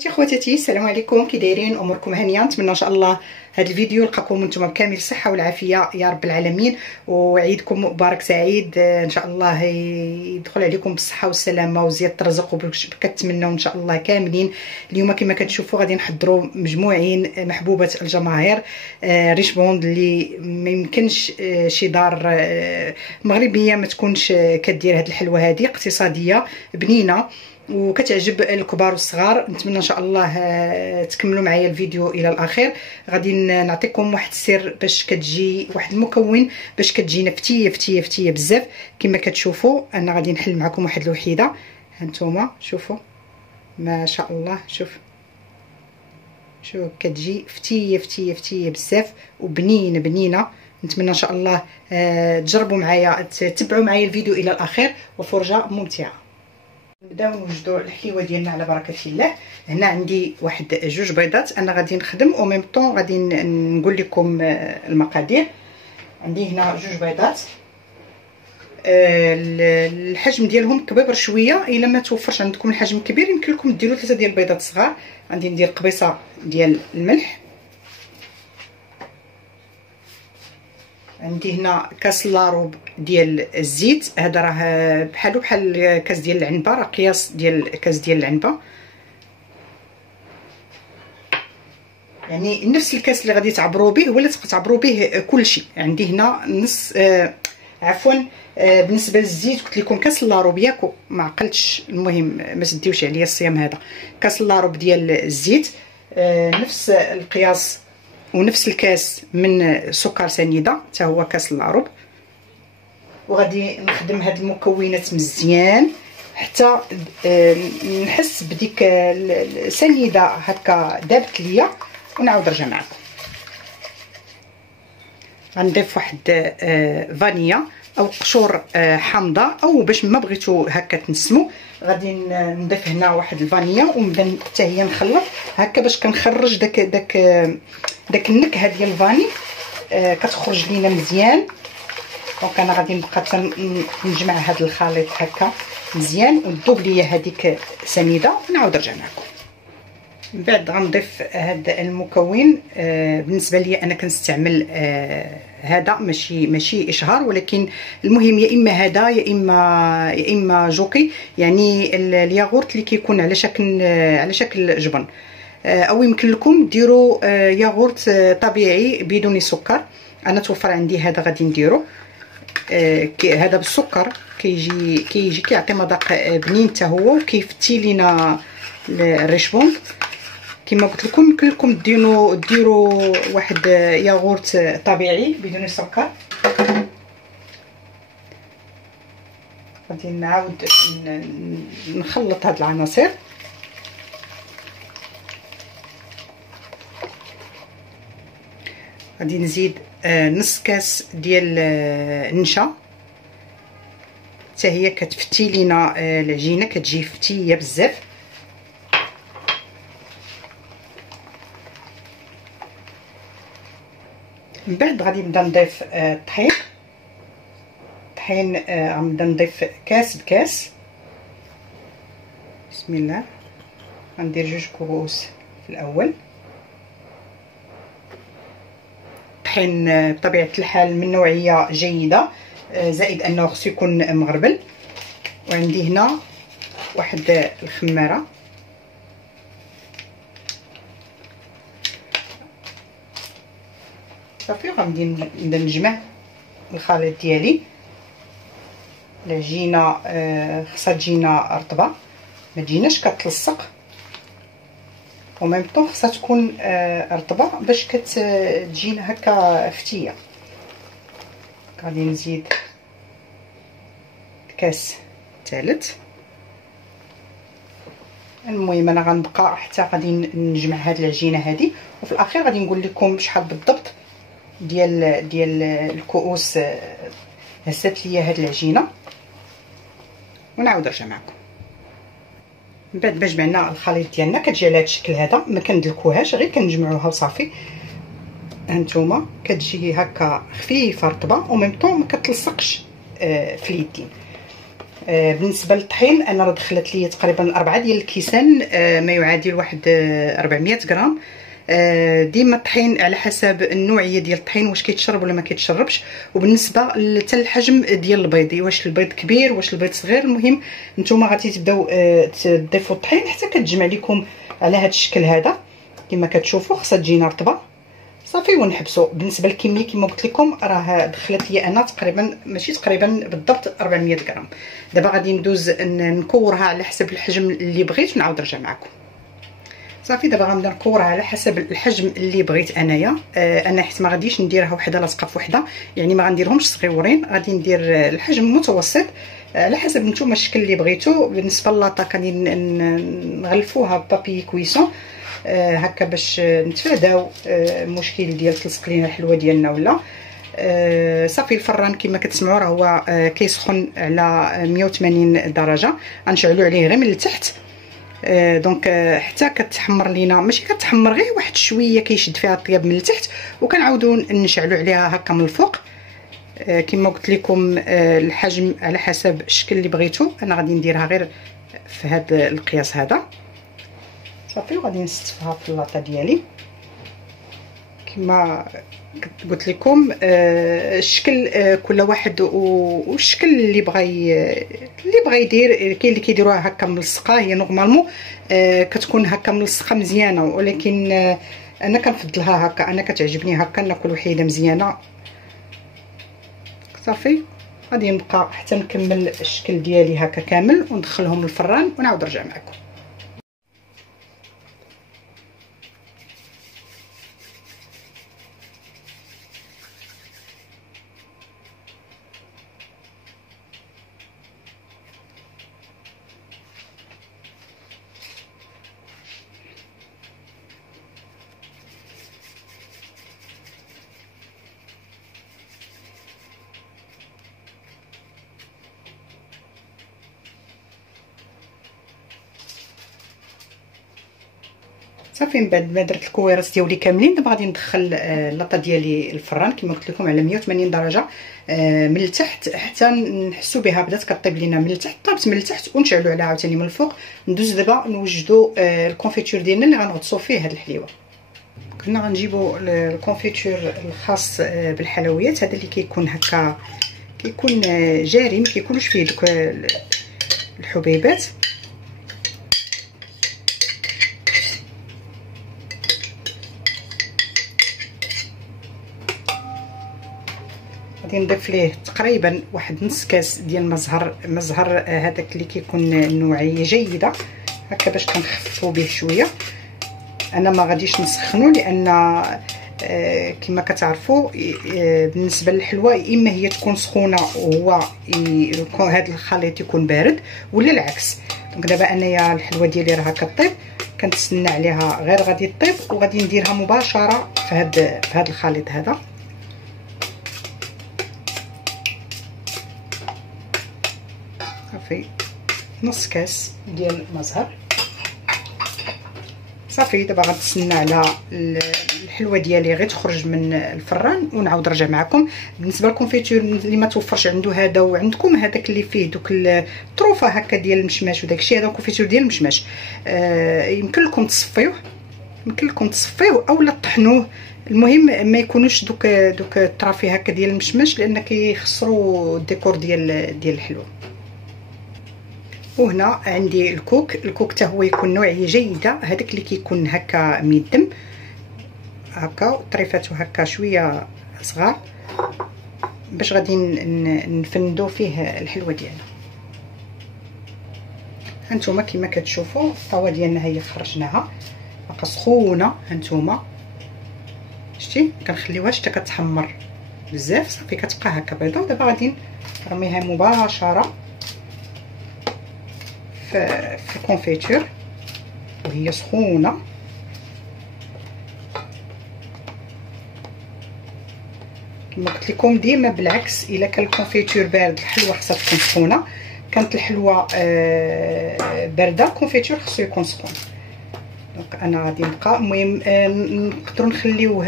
خوتي خواتاتي، السلام عليكم. كي دايرين؟ اموركم هانيه؟ نتمنى ان شاء الله هذا الفيديو يلقاكم نتوما بكامل الصحه والعافيه يا رب العالمين، وعيدكم مبارك سعيد ان شاء الله يدخل عليكم بالصحه والسلامه وزياده الرزق كنتمنوا ان شاء الله كاملين. اليوم كما كتشوفوا غادي نحضروا مجموعين محبوبه الجماهير، ريشبوند اللي ما يمكنش شي دار مغربيه ما تكونش كدير هذه الحلوه هذه، اقتصاديه بنينه وكتعجب الكبار والصغار. نتمنى ان شاء الله تكملوا معايا الفيديو الى الاخير. غادي نعطيكم واحد السر باش كتجي واحد المكون باش كتجينا فتيه بزاف. كما كتشوفوا انا غادي نحل معكم واحد الوحيده، هانتوما شوفوا ما شاء الله. شوف كتجي فتيه بزاف وبنينه. نتمنى ان شاء الله تجربوا معايا، تتبعوا معايا الفيديو الى الاخير، وفرجه ممتعه. نبداو نوجدوا الحليوه ديالنا على بركه الله. هنا عندي واحد جوج بيضات انا غادي نخدم او ميم طون غادي نقول لكم المقادير. عندي هنا جوج بيضات، الحجم ديالهم كبير شويه، الا ما توفرش عندكم الحجم الكبير يمكن لكم ديروا 3 ديال البيضات صغار. غادي ندير قبيصه ديال الملح، عندي هنا كاس لاروب ديال الزيت، هذا راه بحال كاس ديال العنبه، راه قياس ديال كاس ديال العنبه، يعني نفس الكاس اللي غادي تعبروا به ولا تعبروا به كلشي. عندي هنا نص عفوا بالنسبه للزيت قلت لكم كاس لاروب ياكو، ما عقلتش، المهم ما تديوش عليا الصيام هذا. كاس لاروب ديال الزيت، نفس القياس ونفس الكاس من سكر سنيده حتى هو كاس لاروب. وغادي نخدم هاد المكونات مزيان حتى نحس بديك السنيده هكا دابت ليا، ونعاود نرجع معكم. غنضيف واحد فانيا او قشور حامضه، او باش ما بغيتو هكا تنسمو غادي نضيف هنا واحد الفانيا ونبدا حتى هي نخلط هكا باش كنخرج داك النكهه ديال الفاني كتخرج لينا مزيان. دونك انا غادي نبقى نجمع هذا الخليط هكا مزيان وتذوب ليا هذيك سنيده، ونعاود نرجع معكم. من بعد غنضيف هذا المكون. بالنسبه لي انا كنستعمل هذا ماشي اشهار، ولكن المهم يا اما هذا يا اما جوكي، يعني الياغورت اللي كيكون على شكل جبن، او يمكن لكم ديروا ياغورت طبيعي بدون سكر. انا توفر عندي هذا غادي نديرو هذا بالسكر، كيجي كيعطي مذاق بنين حتى هو، وكيفتي لينا الريشبوند. كما قلت لكم يمكن لكم ديروا واحد ياغورت طبيعي بدون سكر. غادي نعاود نخلط هاد العناصر. غادي نزيد نص كاس ديال النشا، حتى هي كتفتي لينا العجينه، كتجي فتيه بزاف. من بعد غادي نبدا نضيف الطحين. غنبدا نضيف كاس بكاس. بسم الله. غندير 2 كؤوس في الاول. الطحين بطبيعه الحال من نوعيه جيده، زائد انه خصو يكون مغربل. وعندي هنا واحد الخماره، صافي. غنبدا نجمع الخليط ديالي. العجينه خصها تجينا رطبه، ما تجيناش كتلصق، وميم طون خصها تكون رطبه باش كتجينا هكا فتيه. غادي نزيد كاس ثالث. المهم انا غنبقى حتى غادي نجمع هاد العجينه هذه، وفي الاخير غادي نقول لكم شحال بالضبط ديال الكؤوس هزات ليا هاد العجينه، ونعاود نرجع معكم. من بعد ما جمعنا الخليط ديالنا كتجي على هذا الشكل هذا، ما كندلكوهاش، غير كنجمعوها وصافي. هانتوما كتجي هكا خفيفه رطبه، وميم طون ما كتلصقش في اليدين. بالنسبه للطحين انا راه دخلت لي تقريبا 4 ديال الكيسان، ما يعادل واحد 400 غرام. ديما الطحين على حسب النوعيه ديال الطحين واش كيتشرب ولا ما كيتشربش، وبالنسبه حتى الحجم ديال البيض، واش البيض كبير واش البيض صغير. المهم نتوما غادي تبداو تضيفوا الطحين حتى كتجمع لكم على هذا الشكل هذا كما كتشوفوا. خاصها تجينا رطبه صافي ونحبسوا. بالنسبه للكميه كما قلت لكم راه دخلت لي انا تقريبا ماشي تقريبا بالضبط 400 غرام. دابا غادي ندوز نكورها على حسب الحجم اللي بغيت ونعاود نرجع معكم. صافي دابا غنبدا نكورها على حسب الحجم اللي بغيت انايا. انا حيت ما غاديش نديرها وحده لاصقه في وحده، يعني ما غنديرهمش صغيورين، غادي ندير الحجم متوسط على حسب نتوما الشكل اللي بغيتو. بالنسبه للاطا غادي نغلفوها بابي كويسون هكا باش نتفاداو المشكل ديال تلصق لينا الحلوه ديالنا ولا. صافي الفران كما كتسمعوا راه هو كيسخن على 180 درجه، غنشعلوا عليه غير من التحت. دونك حتى كتحمر لينا، ماشي كتحمر غير واحد شويه كيشد فيها الطياب من التحت، وكنعاودوا نشعلوا عليها هكا من الفوق. كما قلت لكم الحجم على حسب الشكل اللي بغيتو. انا غادي نديرها غير في هذا القياس هذا صافي، وغادي نستفها في اللاطه ديالي كما قلت لكم. الشكل كل واحد والشكل اللي بغى يدير. كاين اللي كيديروها هكا ملصقه، هي نورمالمون كتكون هكا ملصقه مزيانه، ولكن انا كنفضلها هكا، انا كتعجبني هكا ناكل وحيده مزيانه صافي. غادي نبقى حتى نكمل الشكل ديالي هكا كامل وندخلهم للفران ونعاود نرجع معكم. صافي من بعد ما درت الكويرات ديالي كاملين، دابا غادي ندخل اللاطه ديالي الفران كما قلت لكم على 180 درجه من التحت حتى نحسوا بها بدات كطيب لينا من التحت. طابت من التحت ونشعلوا عليها عاوتاني من الفوق. ندوز دابا نوجدوا الكونفيتور ديالنا اللي غنغطسوا فيه هاد الحليوه. كنا غنجيبوا الكونفيتور الخاص بالحلويات، هذا اللي كيكون هكا كيكون جاري، ما كيكونوش فيه دوك الحبيبات. غادي نضيف ليه تقريبا واحد نص كاس ديال مزهر هذاك اللي كيكون نوعيه جيده هكا باش كنخففوا به شويه. انا ما غاديش نسخنو لان كما كتعرفوا بالنسبه للحلوى اما هي تكون سخونه وهو هذا الخليط يكون بارد، ولا العكس. دونك دابا انايا الحلوى ديالي راه كطيب، كنتسنى عليها غير غادي طيب، وغادي نديرها مباشره في هذا الخليط هذا. صافي نص كاس ديال المزهر صافي. دابا غنتسنى على الحلوه ديالي غير تخرج من الفران ونعاود نرجع معكم. بالنسبه للكونفيتور اللي ما توفرش عنده هذا وعندكم هذاك اللي فيه دوك الطروفه هكا ديال المشماش وداكشي، هذا الكونفيتور ديال المشماش يمكن لكم تصفيوه اولا طحنوه. المهم ما يكونوش دوك الطرافي هكا ديال المشماش لان كيخسروا الديكور ديال الحلوه. وهنا عندي الكوك حتى هو يكون نوعيه جيده، هذاك اللي كيكون هكا ميدم هكا طريفاته هكا شويه صغار باش غادي نفندو فيه الحلوه ديالنا. هانتوما كما كتشوفوا الطاوه ديالنا هي خرجناها باقا سخونه. هانتوما شتي كنخليوهاش حتى كتحمر بزاف صافي كتبقى هكا بيضاء. ودابا غادي نرميها مباشره في الكونفيتور وهي سخونه. كما قلت لكم ديما بالعكس، الا كان الكونفيتور بارد الحلوه خاصها تكون سخونه، كانت الحلوه بارده الكونفيتور خاصو يكون سخون. دونك انا غادي نبقى المهم نقدروا نخليوه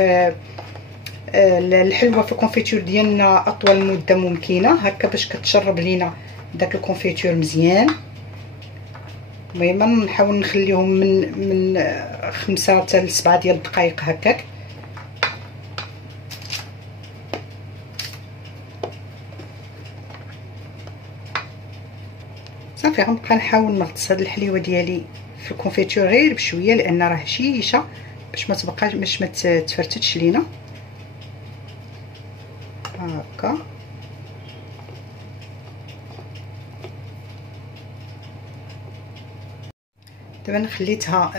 الحلوه في الكونفيتور ديالنا اطول مده ممكنه هكا باش كتشرب لينا داك الكونفيتور مزيان. المهم نحاول نخليهم من 5 حتى 7 ديال الدقائق هكاك. صافي غنبقى نحاول نغطس هاد الحليوه ديالي في الكونفيتور غير بشويه لان راه هشيشه باش ما تبقاش ما تفرتتش لينا هكا. دابا خليتها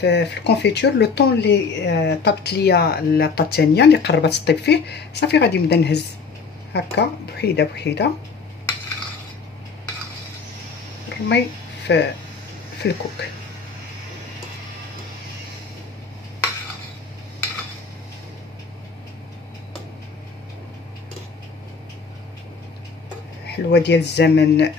في الكونفيتور لو طون اللي طابت ليا اللاطه الثانيه اللي قربت تطيب فيه. صافي غادي نبدا نهز هكا بوحيده بوحيده المي في الكوك. حلوه ديال الزمن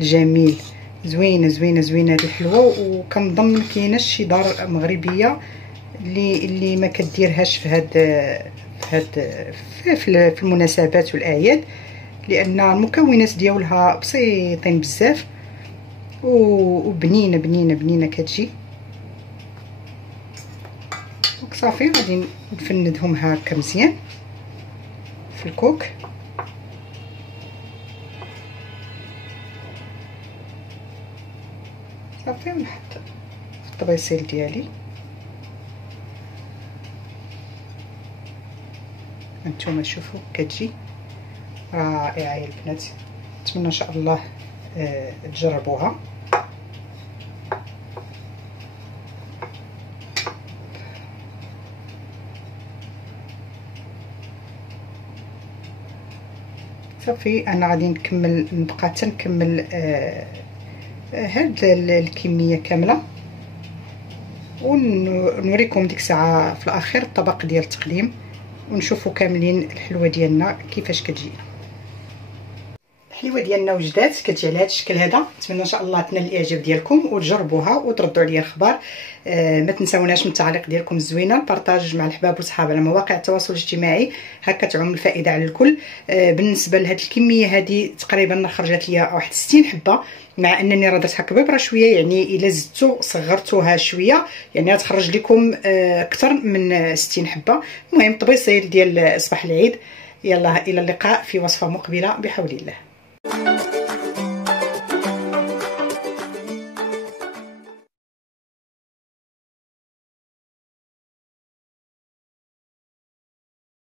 جميل، زوينه زوينه زوينه هذه الحلوه. وكنظن ما كايناش شي دار مغربيه اللي ما كديرهاش في المناسبات والاعياد، لان المكونات ديالها بسيطين بزاف وبنينه بنينه بنينه كتجي. صافي غادي نفندهم هكا مزيان في الكوك. صافي ونحط الطبيصيل ديالي. هانتوما شوفوا كتجي رائعه يا البنات. نتمنى ان شاء الله تجربوها. صافي انا غادي نبقى تنكمل هاد الكميه كامله ونوريكم ديك الساعه في الاخير الطبق ديال التقديم ونشوفوا كاملين الحلوه ديالنا كيفاش كتجي. الحليوه ديالنا وجدات كتجي على هذا الشكل هذا. نتمنى ان شاء الله تنال الاعجاب ديالكم وتجربوها وتردوا عليا الخبر. ما تنساوناش من التعليق ديالكم الزوينه، البارطاج مع الحباب والصحاب على مواقع التواصل الاجتماعي، هكا تعم الفائده على الكل. بالنسبه لهاد الكميه هذه تقريبا خرجت ليا واحد 60 حبه، مع انني راه درتها كبيره شويه، يعني الا زدتو صغرتوها شويه يعني غتخرج لكم اكثر من 60 حبه. المهم طبيصيل ديال صباح العيد. يلا الى اللقاء في وصفه مقبله بحول الله.